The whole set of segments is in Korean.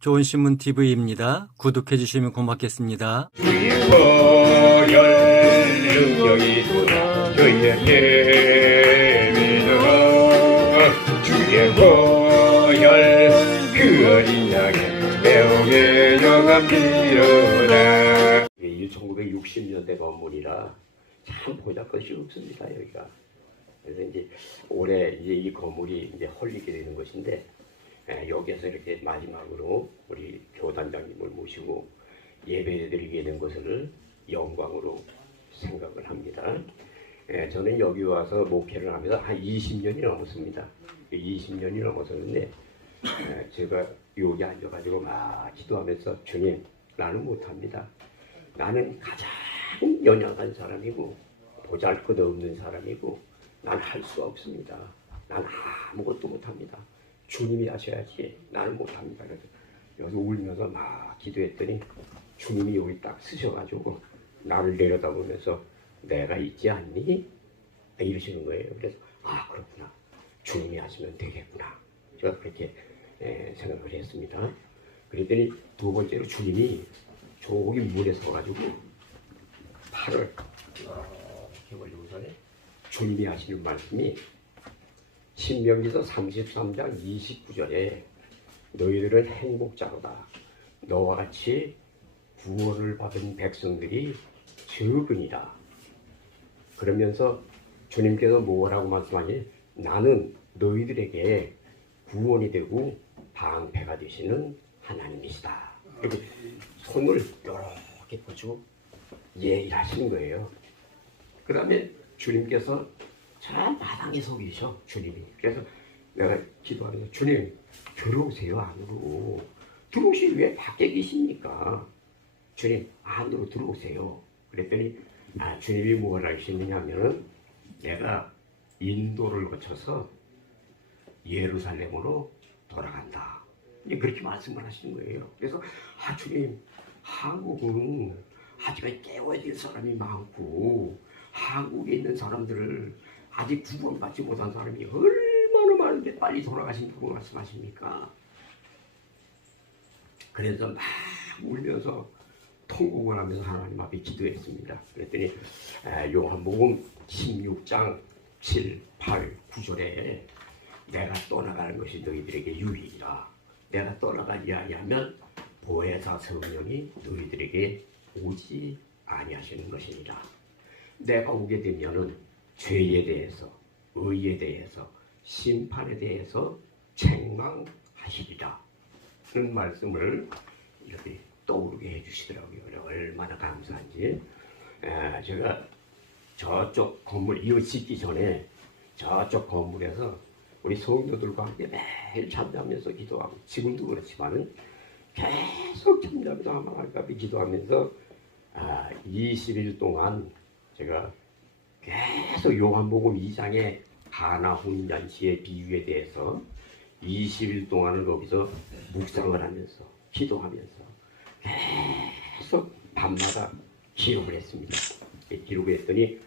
좋은 신문 TV입니다. 구독해 주시면 고맙겠습니다. 주의 보혈 능력이 저희에게 믿어라. 주의 보혈 그 어린 양의 매혹의 영감 빌어라. 1960년대 건물이라 참 보잘것이 없습니다. 여기가. 그래서 이제 올해 이제 이 건물이 이제 헐리게 되는 것인데, 여기에서 이렇게 마지막으로 우리 교단장님을 모시고 예배드리게 된 것을 영광으로 생각을 합니다. 저는 여기 와서 목회를 하면서 한 20년이 넘었습니다. 20년이 넘었었는데, 제가 여기 앉아가지고 막 기도하면서 주님, 나는 못합니다. 나는 가장 연약한 사람이고 보잘것없는 사람이고 난 할 수가 없습니다. 난 아무것도 못합니다. 주님이 하셔야지 나는 못합니다. 그래서 여기서 울면서 막 기도했더니 주님이 여기 딱 쓰셔가지고 나를 내려다보면서 내가 있지 않니? 이러시는 거예요. 그래서 그렇구나. 주님이 하시면 되겠구나. 제가 그렇게 생각을 했습니다. 그랬더니 두 번째로 주님이 저기 문에 서가지고 팔을 이렇게 올리고서는 주님이 하시는 말씀이 신명기서 33장 29절에 너희들은 행복자로다. 너와 같이 구원을 받은 백성들이 적으니라. 그러면서 주님께서 뭐라고 말씀하니? 나는 너희들에게 구원이 되고 방패가 되시는 하나님이시다. 이렇게 손을 이렇게 뻗치고 얘기를 하시는 거예요. 그 다음에 주님께서 저 마당에 서 계셔, 주님이. 그래서 내가 기도하면서 주님 들어오세요, 안으로. 들어오시기 왜 밖에 계십니까? 주님 안으로 들어오세요. 그랬더니 주님이 뭐라 하시느냐 하면은 내가 인도를 거쳐서 예루살렘으로 돌아간다. 그렇게 말씀을 하시는 거예요. 그래서 주님, 한국은 아직 깨워야 될 사람이 많고 한국에 있는 사람들을 아직 구원받지 못한 사람이 얼마나 많은데 빨리 돌아가신다고 말씀하십니까? 그래서 막 울면서 통곡을 하면서 하나님 앞에 기도했습니다. 그랬더니 요한복음 16장 7, 8, 9절에 내가 떠나가는 것이 너희들에게 유익이라. 내가 떠나가지 아니하면 보혜사 성령이 너희들에게 오지 아니하시는 것이니라. 내가 오게 되면은 죄에 대해서, 의에 대해서, 심판에 대해서 책망하시리라. 그런 말씀을 이렇게 떠오르게 해주시더라고요. 얼마나 감사한지. 제가 저쪽 건물 이거 짓기 전에 저쪽 건물에서 우리 성도들과 함께 매일 잠자면서 기도하고, 지금도 그렇지만은 계속 잠자면서 하나님 앞에 기도하면서 20일 동안 제가 계속 요한복음 2장의 가나 혼잔치의 비유에 대해서 20일 동안을 거기서 묵상을 하면서 기도하면서 계속 밤마다 기록을 했습니다. 기록을 했더니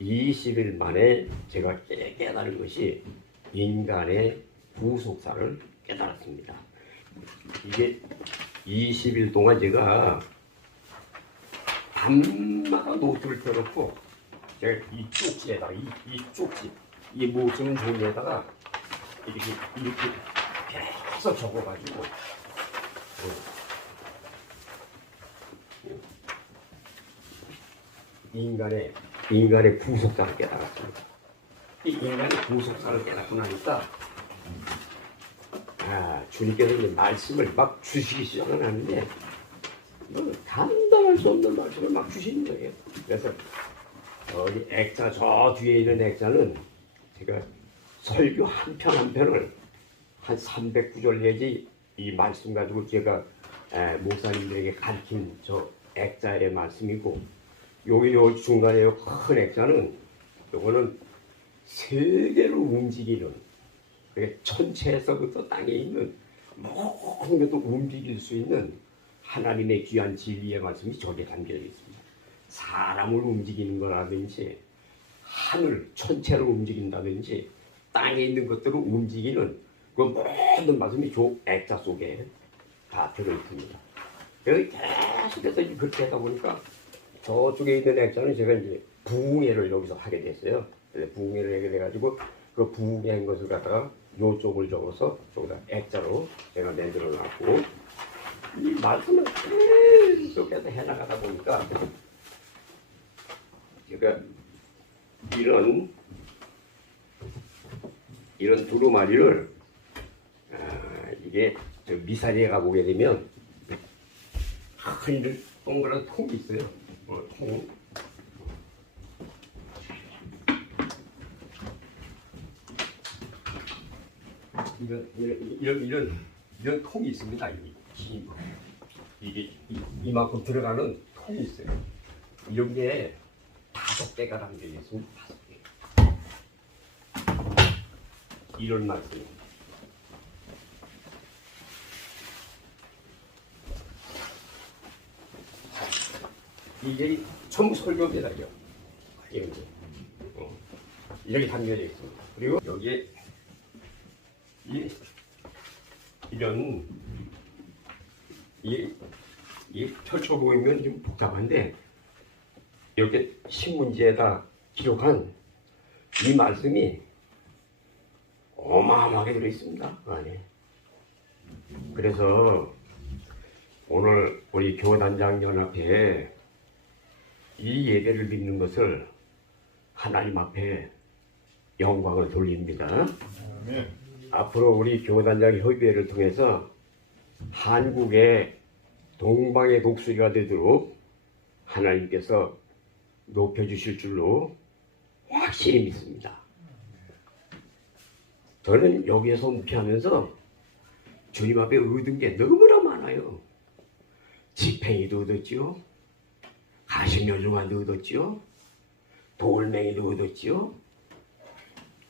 20일 만에 제가 깨달은 것이 인간의 구속사를 깨달았습니다. 이게 20일 동안 제가 밤마다 노트를 펴놓고 제가 이 쪽지에다가 이 쪽지, 이 모시는 종이에다가 이렇게 계속 적어가지고 인간의 구속사를 깨달았습니다. 이 인간의 구속사를 깨닫고 나니까 주님께서 이제 말씀을 막 주시기 시작을 하는데 감당할 수 없는 말씀을 막 주시는 거예요. 그래서 여기 액자, 저 뒤에 있는 액자는 제가 설교 한 편 한 편을 한 309절 내지 이 말씀 가지고 제가 목사님들에게 가르친 저 액자의 말씀이고, 요 중간에 요 큰 액자는 요거는 세계로 움직이는, 천체에서부터 땅에 있는 모든 것도 움직일 수 있는 하나님의 귀한 진리의 말씀이 저기에 담겨 있습니다. 사람을 움직이는 거라든지 하늘, 천체를 움직인다든지 땅에 있는 것들을 움직이는 그 모든 말씀이 저 액자 속에 다 들어있습니다. 여기 계속해서 그렇게 하다 보니까 저쪽에 있는 액자는 제가 이제 부흥회를 여기서 하게 됐어요. 그래서 부흥회를 하게 돼가지고 그 부흥회 한 것을 갖다가 요쪽을 적어서 저기다 액자로 제가 만들어 놨고, 이 말씀을 계속해서 해나가다 보니까 제가 이런 두루마리를 이게 저 미사리에 가보게 되면 큰 동그란 통이 있어요. 통. 이런 통이 있습니다. 이게 이만큼 들어가는 통이 있어요. 이런 게 5개가 담겨 있습니다. 5개. 이런 말씀. 이게 전부 설교입니다요. 이런 게. 이렇게 담겨져 있습니다. 그리고 여기에 이 펼쳐보이면 좀 복잡한데, 이렇게 신문지에다 기록한 이 말씀이 어마어마하게 들어있습니다. 그 안에. 그래서 오늘 우리 교단장 연합회에 이 예배를 믿는 것을 하나님 앞에 영광을 돌립니다. 앞으로 우리 교단장 협의회를 통해서 한국의 동방의 독수리가 되도록 하나님께서 높여주실 줄로 확실히 믿습니다. 저는 여기에서 목회하면서 주님 앞에 얻은 게 너무나 많아요. 지팽이도 얻었지요, 가시면종아도 얻었지요, 돌멩이도 얻었지요,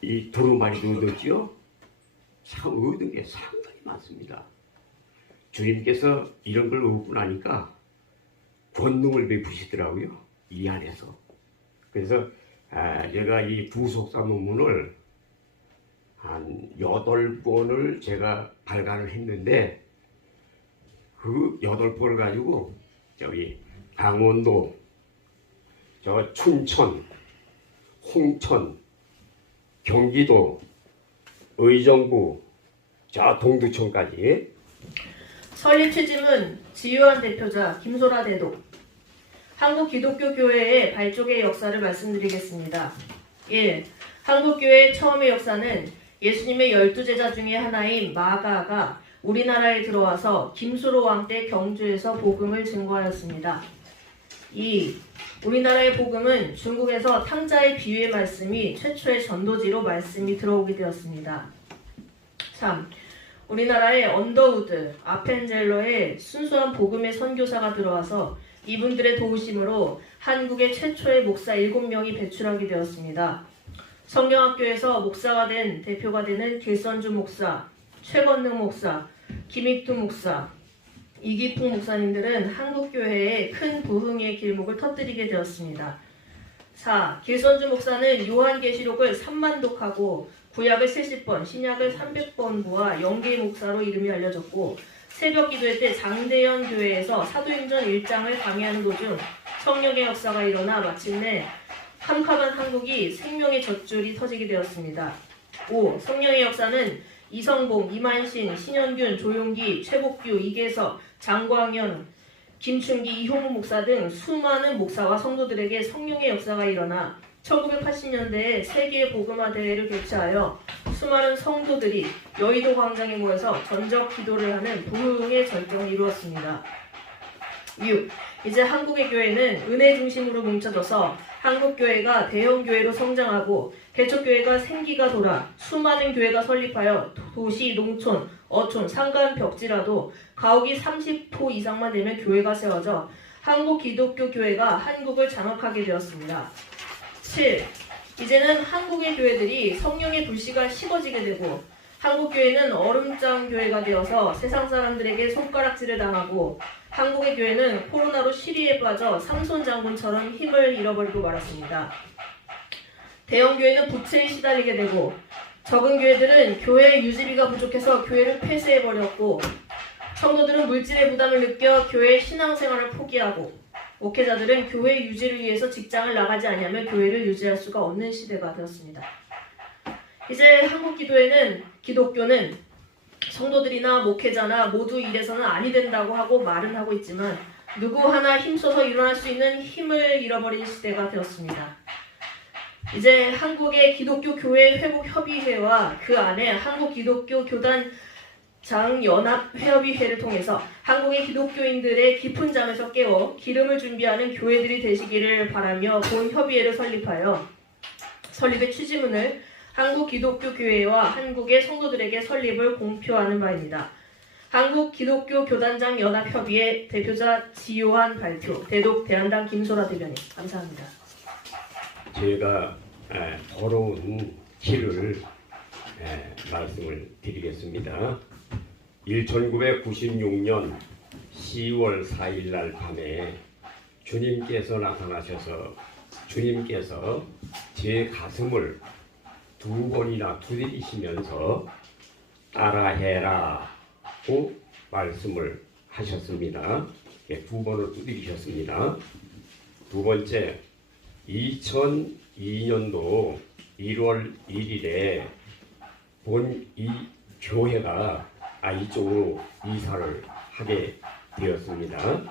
이 두루마리도 얻었지요. 참 얻은 게 상당히 많습니다. 주님께서 이런 걸 얻고 나니까 권능을 베푸시더라고요, 이 안에서. 그래서 제가 이 부속사 논문을 한 8권을 제가 발간을 했는데, 그 8권을 가지고 저기 강원도, 저 춘천, 홍천, 경기도, 의정부, 저 동두천까지. 설립 취지문 지유한 대표자 김소라 대독. 한국 기독교 교회의 발족의 역사를 말씀드리겠습니다. 1. 한국 교회의 처음의 역사는 예수님의 12제자 중에 하나인 마가가 우리나라에 들어와서 김수로 왕 때 경주에서 복음을 증거하였습니다. 2. 우리나라의 복음은 중국에서 탕자의 비유의 말씀이 최초의 전도지로 말씀이 들어오게 되었습니다. 3. 우리나라의 언더우드, 아펜젤러의 순수한 복음의 선교사가 들어와서 이분들의 도우심으로 한국의 최초의 목사 7명이 배출하게 되었습니다. 성경학교에서 목사가 된 대표가 되는 길선주 목사, 최건능 목사, 김익두 목사, 이기풍 목사님들은 한국교회의 큰 부흥의 길목을 터뜨리게 되었습니다. 4. 길선주 목사는 요한계시록을 3만독하고 구약을 70번, 신약을 300번 보아 영계 목사로 이름이 알려졌고, 새벽 기도회 때 장대현 교회에서 사도행전 1장을 강의하는 도중 성령의 역사가 일어나 마침내 캄캄한 한국이 생명의 젖줄이 터지게 되었습니다. 5. 성령의 역사는 이성봉, 이만신, 신현균, 조용기, 최복규, 이계석, 장광현, 김춘기, 이홍우 목사 등 수많은 목사와 성도들에게 성령의 역사가 일어나 1980년대에 세계 복음화 대회를 개최하여 수많은 성도들이 여의도 광장에 모여서 전적 기도를 하는 부흥의 전경을 이루었습니다. 6. 이제 한국의 교회는 은혜 중심으로 뭉쳐져서 한국교회가 대형교회로 성장하고 개척교회가 생기가 돌아 수많은 교회가 설립하여 도시, 농촌, 어촌, 산간, 벽지라도 가옥이 30호 이상만 되면 교회가 세워져 한국 기독교 교회가 한국을 장악하게 되었습니다. 7. 이제는 한국의 교회들이 성령의 불씨가 식어지게 되고 한국교회는 얼음장 교회가 되어서 세상 사람들에게 손가락질을 당하고 한국의 교회는 코로나로 시리에 빠져 삼손 장군처럼 힘을 잃어버리고 말았습니다. 대형교회는 부채에 시달리게 되고 적은 교회들은 교회 유지비가 부족해서 교회를 폐쇄해버렸고 성도들은 물질의 부담을 느껴 교회 신앙생활을 포기하고 목회자들은 교회 유지를 위해서 직장을 나가지 않으면 교회를 유지할 수가 없는 시대가 되었습니다. 이제 한국 기독교는 성도들이나 목회자나 모두 이래서는 아니 된다고 하고 말은 하고 있지만 누구 하나 힘써서 일어날 수 있는 힘을 잃어버린 시대가 되었습니다. 이제 한국의 기독교 교회 회복 협의회와 그 안에 한국 기독교 교단 장연합회협의회를 통해서 한국의 기독교인들의 깊은 잠에서 깨워 기름을 준비하는 교회들이 되시기를 바라며 본 협의회를 설립하여 설립의 취지문을 한국 기독교 교회와 한국의 성도들에게 설립을 공표하는 바입니다. 한국 기독교 교단장 연합협의회 대표자 지요한 발표, 대독 대한당 김소라 대변인. 감사합니다. 제가 더러운 길을 말씀을 드리겠습니다. 1996년 10월 4일 날 밤에 주님께서 나타나셔서 주님께서 제 가슴을 2번이나 두드리시면서 따라해라고 말씀을 하셨습니다. 2번을 두드리셨습니다. 두 번째, 2002년도 1월 1일에 본 이 교회가 이쪽으로 이사를 하게 되었습니다.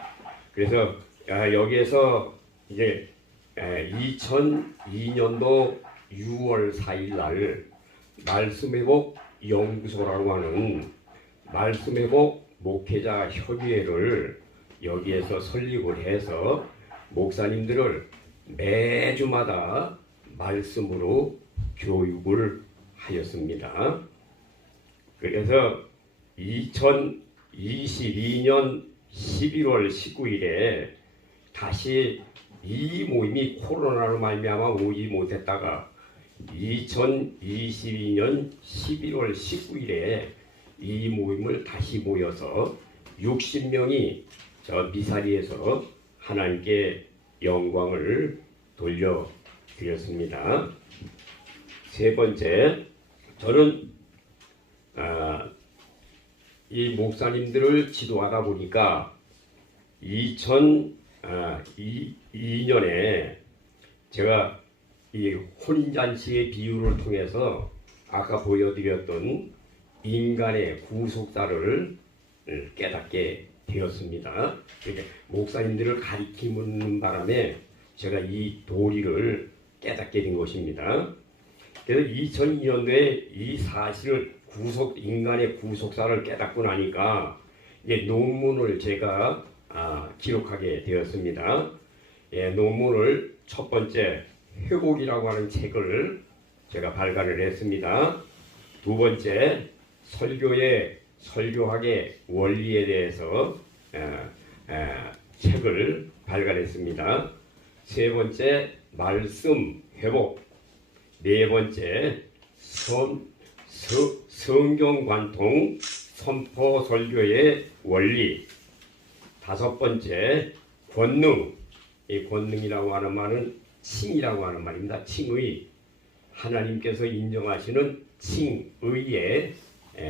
그래서 여기에서 이제 2002년도 6월 4일 날 말씀회복 연구소라고 하는 말씀회복 목회자 협의회를 여기에서 설립을 해서 목사님들을 매주마다 말씀으로 교육을 하였습니다. 그래서 2022년 11월 19일에 다시 이 모임이 코로나로 말미암아 모이지 못했다가 2022년 11월 19일에 이 모임을 다시 모여서 60명이 저 미사리에서 하나님께 영광을 돌려드렸습니다. 세 번째, 저는 이 목사님들을 지도하다 보니까 2002년에 제가 이 혼인잔치의 비유를 통해서 아까 보여드렸던 인간의 구속사를 깨닫게 되었습니다. 목사님들을 가리키는 바람에 제가 이 도리를 깨닫게 된 것입니다. 그래서 2002년도에 이 사실을 인간의 구속사를 깨닫고 나니까 이제 논문을 제가 기록하게 되었습니다. 논문을 첫 번째 회복이라고 하는 책을 제가 발간을 했습니다. 두 번째 설교학의 원리에 대해서 책을 발간했습니다. 세 번째 말씀 회복, 네 번째 성경관통 선포 설교의 원리, 다섯 번째 권능, 이 권능이라고 하는 말은 칭이라고 하는 말입니다. 칭의, 하나님께서 인정하시는 칭의의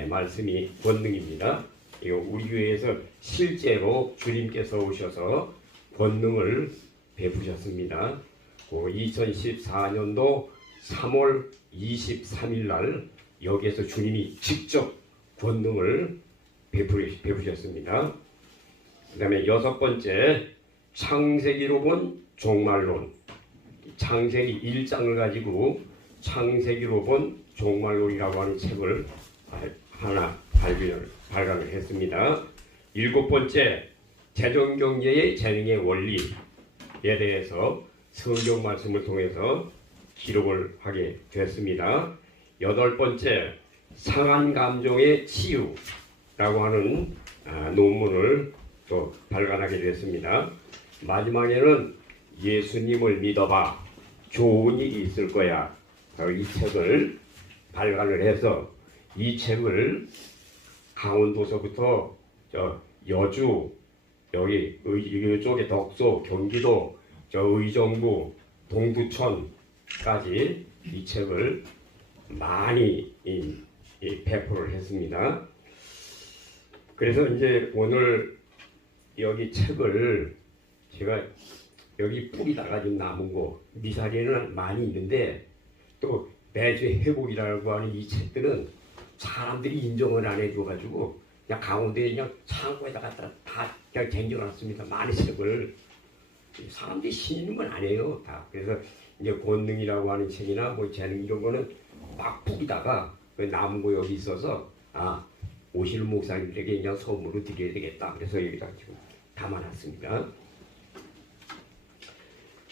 말씀이 권능입니다. 이거 우리 교회에서 실제로 주님께서 오셔서 권능을 베푸셨습니다. 2014년도 3월 23일 날 여기에서 주님이 직접 권능을 베푸셨습니다. 그 다음에 여섯 번째 창세기로 본 종말론, 창세기 1장을 가지고 창세기로 본 종말론이라고 하는 책을 하나 발간을 했습니다. 일곱 번째 재정경제의 재능의 원리에 대해서 성경 말씀을 통해서 기록을 하게 됐습니다. 여덟 번째 상한 감정의 치유라고 하는 논문을 또 발간하게 됐습니다. 마지막에는 예수님을 믿어봐 좋은 일이 있을 거야. 이 책을 발간을 해서 이 책을 강원도서부터 여주 여기 이쪽에 덕소 경기도 의정부 동두천까지 이 책을 많이 배포를 했습니다. 그래서 이제 오늘 여기 책을 제가 여기 뿌리다가 좀 남은 거 미사리는 많이 있는데 또 매주 회복이라고 하는 이 책들은 사람들이 인정을 안 해줘가지고 그냥 강원도에 그냥 창고에다 갖다 다 그냥 쟁여놨습니다. 많은 책을 사람들이 신는 건 아니에요. 다 그래서 이제 권능이라고 하는 책이나 뭐 재능 이런 거는 막 뿌리다가 남은 거 여기 있어서 오시는 목사님들에게 그냥 선물로 드려야 되겠다. 그래서 여기다 지금 담아놨습니다.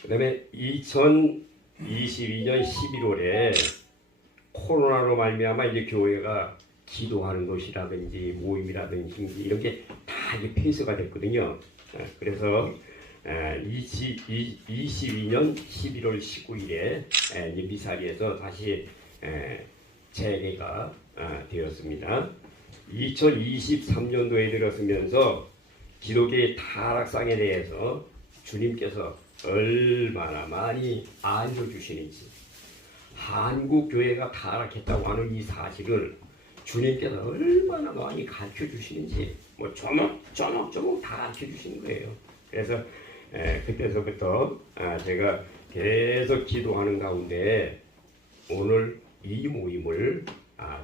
그 다음에 2022년 11월에 코로나로 말미암아 이제 교회가 기도하는 곳이라든지 모임이라든지 이런 게 다 이제 폐쇄가 됐거든요. 그래서 22년 11월 19일에 미사리에서 다시 재개가 되었습니다. 2023년도에 들어서면서 기독교의 타락상에 대해서 주님께서 얼마나 많이 알려주시는지, 한국 교회가 타락했다고 하는 이 사실을 주님께서 얼마나 많이 가르쳐 주시는지 뭐 조목조목 다 가르쳐 주시는 거예요. 그래서 그때서부터 제가 계속 기도하는 가운데 오늘 이 모임을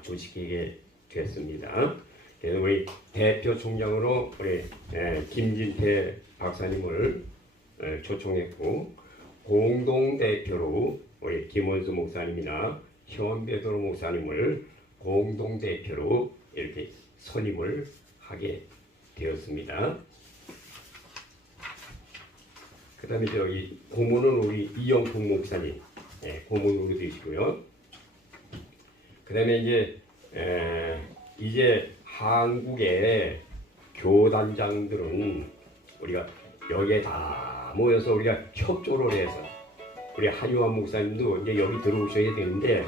조직하게 됐습니다. 그래서 우리 대표 총장으로 우리 김진태 박사님을 초청했고, 공동 대표로 우리 김원수 목사님이나 현배도로 목사님을 공동 대표로 이렇게 선임을 하게 되었습니다. 그다음에 여기 고문은 우리 이영풍 목사님, 고문으로 되시고요. 그다음에 이제 한국의 교단장들은 우리가 여기에 다 모여서 우리가 협조를 해서 우리 한유환 목사님도 이제 여기 들어오셔야 되는데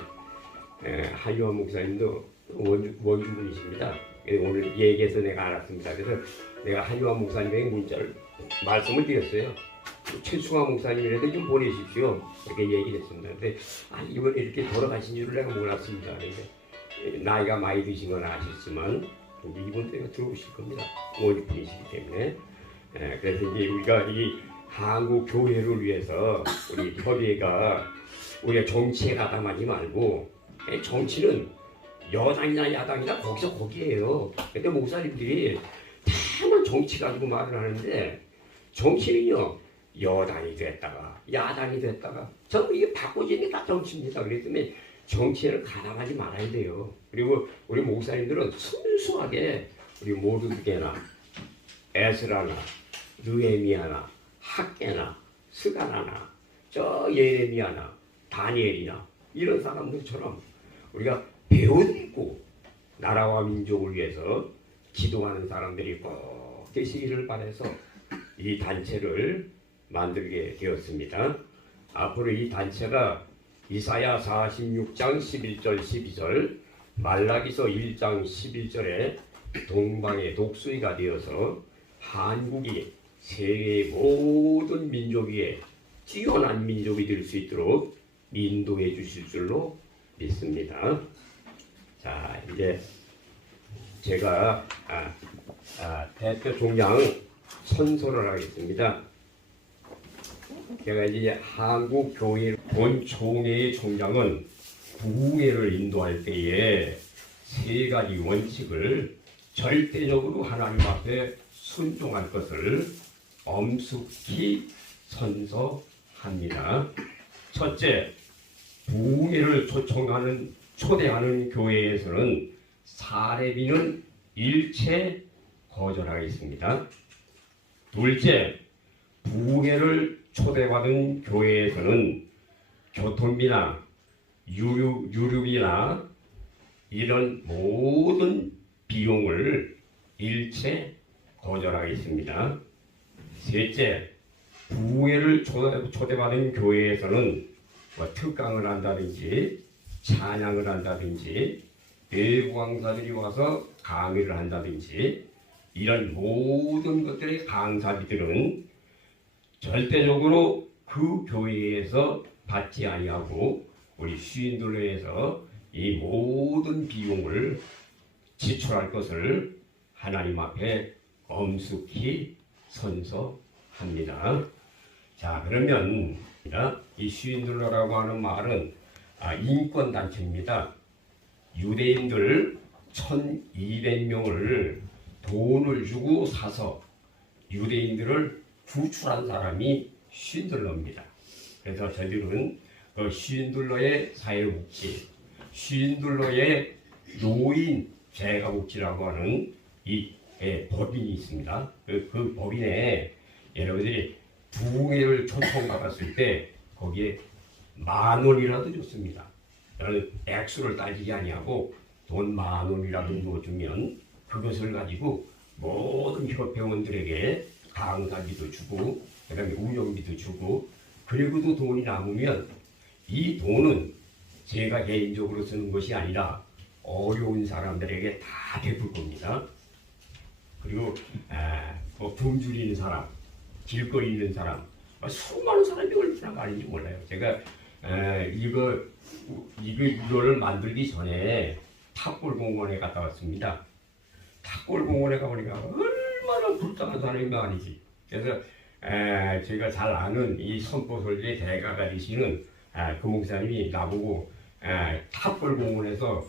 한유환 목사님도 원주분이십니다. 오늘 얘기해서 내가 알았습니다. 그래서 내가 한유환 목사님에게 문자를 말씀을 드렸어요. 최충환 목사님이라도 좀 보내십시오. 이렇게 얘기를 했습니다. 근데 이번 이렇게 돌아가신 줄을 내가 몰랐습니다. 근데 나이가 많이 드신 건 아시지만 이번 때가 들어오실 겁니다. 원주분이시기 때문에. 그래서 이제 우리가 이 한국 교회를 위해서 우리 협의회가 우리가 정치에 가담하지 말고, 정치는 여당이나 야당이나 거기서 거기에요. 근데 목사님들이 다만 정치 가지고 말을 하는데, 정치는요 여당이 됐다가 야당이 됐다가 전부 이게 바꿔지는 게 다 정치입니다. 그렇기 때문에 정치에는 가담하지 말아야 돼요. 그리고 우리 목사님들은 순수하게 우리 모두에게나 에스라나 느헤미야나 학개나 스가나나 저 예레미야나 다니엘이나 이런 사람들처럼 우리가 배우고 나라와 민족을 위해서 기도하는 사람들이 꼭 되시기를 바라서 이 단체를 만들게 되었습니다. 앞으로 이 단체가 이사야 46장 11절 12절 말라기서 1장 11절에 동방의 독수리가 되어서 한국이 세계의 모든 민족 위에 뛰어난 민족이 될 수 있도록 인도해 주실 줄로 믿습니다. 자, 이제 제가 대표 총장 선서를 하겠습니다. 제가 이제 한국 교회 본총회의 총장은 부흥회를 인도할 때에 세 가지 원칙을 절대적으로 하나님 앞에 순종할 것을 엄숙히 선서합니다. 첫째, 부흥회를 초대하는 교회에서는 사례비는 일체 거절하겠습니다. 둘째, 부흥회를 초대받은 교회에서는 교통비나 유류비나 이런 모든 비용을 일체 거절하겠습니다. 셋째, 부흥회를 초대받은 교회에서는 특강을 한다든지 찬양을 한다든지 외부 강사들이 와서 강의를 한다든지 이런 모든 것들의 강사비들은 절대적으로 그 교회에서 받지 아니하고 우리 시인들로 해서 이 모든 비용을 지출할 것을 하나님 앞에 엄숙히 선서합니다. 자, 그러면 이 쉰둘러라고 하는 말은 인권단체입니다. 유대인들 1200명을 돈을 주고 사서 유대인들을 구출한 사람이 쉰둘러입니다. 그래서 저희들은 그 쉰둘러의 사회복지, 쉰둘러의 노인 재가복지라고 하는 이 법인이 있습니다. 그 법인에 여러분들이 부흥회를 초청받았을 때 거기에 10,000원이라도 줬습니다. 저는 액수를 따지지 아니하고 돈 10,000원이라도 넣어주면 그것을 가지고 모든 협회원들에게 강사비도 주고 그다음에 운영비도 주고 그리고도 돈이 남으면 이 돈은 제가 개인적으로 쓰는 것이 아니라 어려운 사람들에게 다 베풀 겁니다. 그리고 뭐 굶주리는 사람, 길거리 있는 사람, 수많은 사람이 얼마나 많은지 몰라요. 제가 이거를 만들기 전에 탑골공원에 갔다 왔습니다. 탑골공원에 가보니까 얼마나 불쌍한 사람이 많은지. 그래서 제가 잘 아는 이 선포설계 대가가 되시는 그 목사님이 나보고 탑골공원에서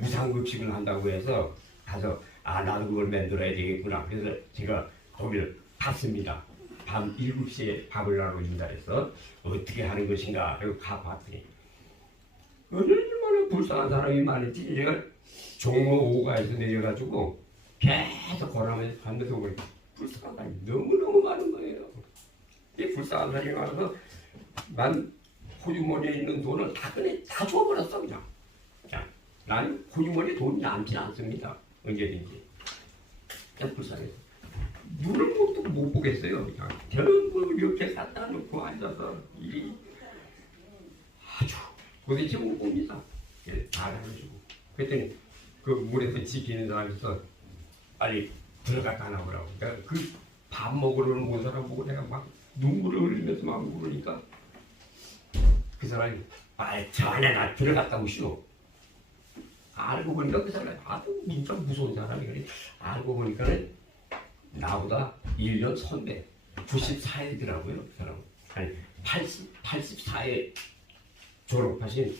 무상급식을 한다고 해서 가서 나도 그걸 만들어야 되겠구나. 그래서 제가 거기를 갔습니다. 밤 7시에 밥을 나눠준다 해서 어떻게 하는 것인가 그리고 가봤더니 얼마나 불쌍한 사람이 많은지 제가 종로 5가에서 내려가지고 계속 걸어가면서 가면서 보니까 불쌍한 사람이 너무너무 많은 거예요. 이 불쌍한 사람이 많아서 난 호주머니에 있는 돈을 다 줘버렸어 그냥. 나는 호주머니에 돈이 남지 않습니다. 언제든지. 그냥 불쌍해서. 눈을 못 보겠어요. 그냥. 저는 뭐 이렇게 갖다 놓고 앉아서 아주 도대체 못 봅니다. 다 해주고. 그랬더니 그 물에서 지키는 사람에서 빨리 들어갔다 나오라고. 그러니까 그 밥 먹으러는 온 사람 보고 내가 막 눈물을 흘리면서 막 물으니까 그 사람이 저 안에 나 들어갔다 오시오. 알고 보니까 그 사람이 아주 진짜 무서운 사람이 그래. 알고 보니까는 나보다 1년 선배 94회더라고요. 그 사람은. 아니 84회 졸업하신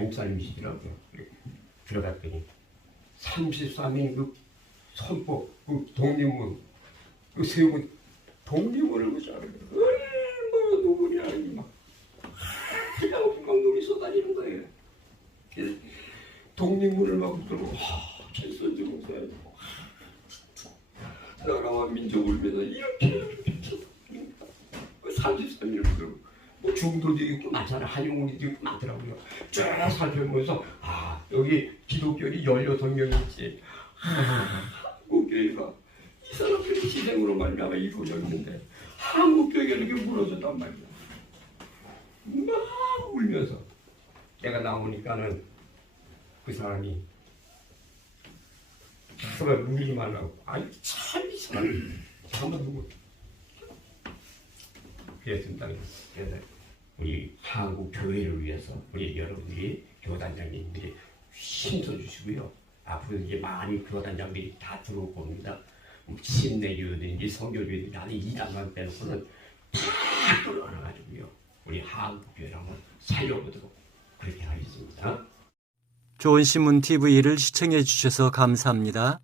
목사님이시더라고요. 들어갔더니 33인 그 선포 그 독립문 그 세운 독립문을 보자고 얼마나 눈물이 나는지 막 그냥 막 눈이 쏟아지는 거예요. 독립문을 막 들고 최선주 목사님 나라와 민족을 위해서 이렇게 33년을 들고 뭐 중도도 있고 많잖아. 한용운이도 있고 많더라고요. 쭉 살펴보면서 여기 기독교인이 16명이 있지. 한국교회가 이 사람들이 희생으로 말미암아 이루어졌는데 한국교회가 이렇게 무너졌단 말이야. 막 울면서 내가 나오니까는 그 사람이 정말 울기만 하고 참 이상하네. 한번 누구 그랬습니다. 그래서 우리 한국 교회를 위해서 우리 여러분들이 교단장님들이 힘써주시고요. 앞으로 이제 많이 교단장들이 다 들어올 겁니다. 침례교회든지 성교교회든지 나는 이 단만 빼놓고는 다 끌어안아가지고요. 우리 한국 교회를 한번 살려보도록 그렇게 하겠습니다. 좋은 신문 TV를 시청해 주셔서 감사합니다.